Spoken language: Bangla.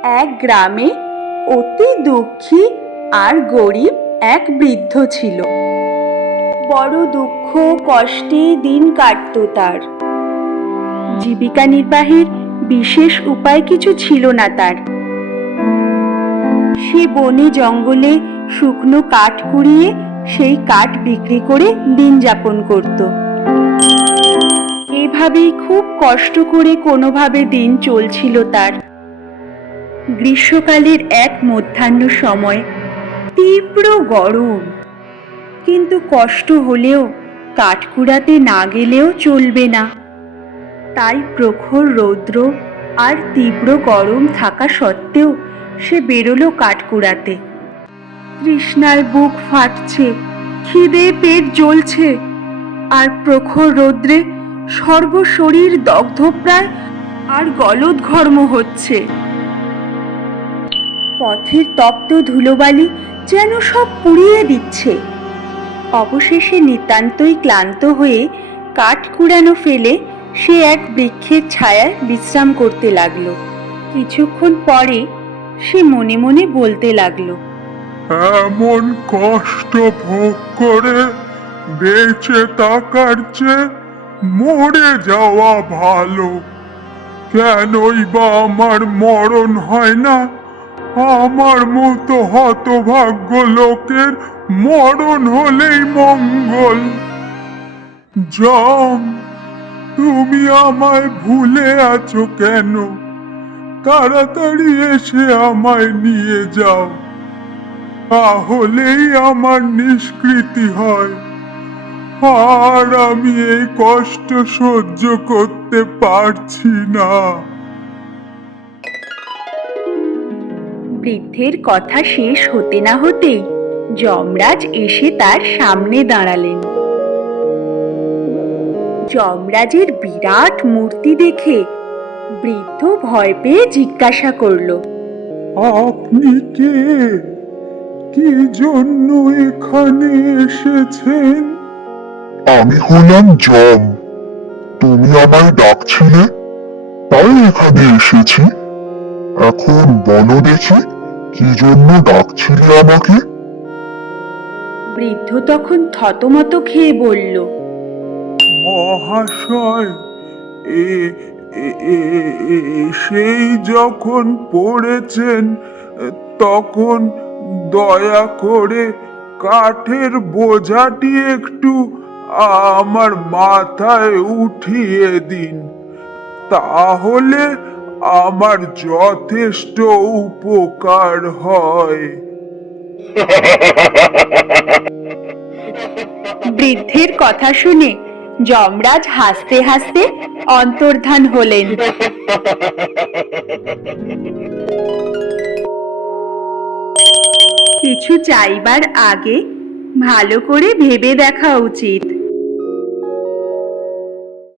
এক গ্রামে অতি দুঃখী আর গরিব এক বৃদ্ধ ছিল। বড় দুঃখ কষ্টে দিন কাটত তার। জীবিকা নির্বাহের বিশেষ উপায় কিছু ছিল না তার। সে বনে জঙ্গলে শুকনো কাঠ কুড়িয়ে সেই কাঠ বিক্রি করে দিন যাপন করত। এভাবেই খুব কষ্ট করে কোনোভাবে দিন চলছিল তার। গ্রীষ্মকালের এক মধ্যাহ্ন সময়। তীব্র গরম। কিন্তু কষ্ট হলেও কাঠ কুড়াতে না গেলেও চলবে না। তাই প্রখর রৌদ্র আর তীব্র গরম থাকা সত্ত্বেও সে বেরোলো কাঠকুড়াতে। কৃষ্ণার বুক ফাটছে, খিদে পেট জ্বলছে, আর প্রখর রৌদ্রে সর্বশরীর দগ্ধপ্রায় আর গলদঘর্ম হচ্ছে। পথের তপ্ত ধুলোবালি যেন সব পুড়িয়ে দিচ্ছে। অবশেষে নিতান্তই ক্লান্ত হয়ে কাঠ কুড়ানো ফেলে সে এক বৃক্ষের ছায়ায় বিশ্রাম করতে লাগল। কিছুক্ষণ পরে সে মনে মনে বলতে লাগল, এমন কষ্ট ভোগ করে বেঁচে থাকার চেয়ে মরে যাওয়া ভালো। কেনই বা আমার মরণ হয় না? আমার মতো হতভাগ্য লোকের মরণ হলেই মঙ্গল। জম তুমি আমায় ভুলে আছো কেন? তাড়াতাড়ি এসে আমায় নিয়ে যাও। তাহলেই আমার নিষ্কৃতি হয়। আর আমি এই কষ্ট সহ্য করতে পারছি না। বৃদ্ধের কথা শেষ হতে না হতেই যমরাজ এসে তার সামনে দাঁড়ালেন। যমরাজের বিরাট মূর্তি দেখে বৃদ্ধ ভয় পেয়ে জিজ্ঞাসা করল আপনি কে? কি জন্য এখানে এসেছেন? আমি হলাম জম তুমি আমায় ডাকছিলে তাই এখানে এসেছি। এখন বলো দেখি কি জন্য ডাকছিলে আমাকে? বৃদ্ধ তখন থতমত খেয়ে বলল মহাশয় এ সেই যখন পড়েছেন তখন দয়া করে কাঠের বোঝাটি একটু আমার মাথায় উঠিয়ে দিন। তাহলে আমার যথেষ্ট উপকার হয়। বৃদ্ধের কথা শুনে যমরাজ হাসতে হাসতে অন্তর্ধান হলেন। কিছু চাইবার আগে ভালো করে ভেবে দেখা উচিত।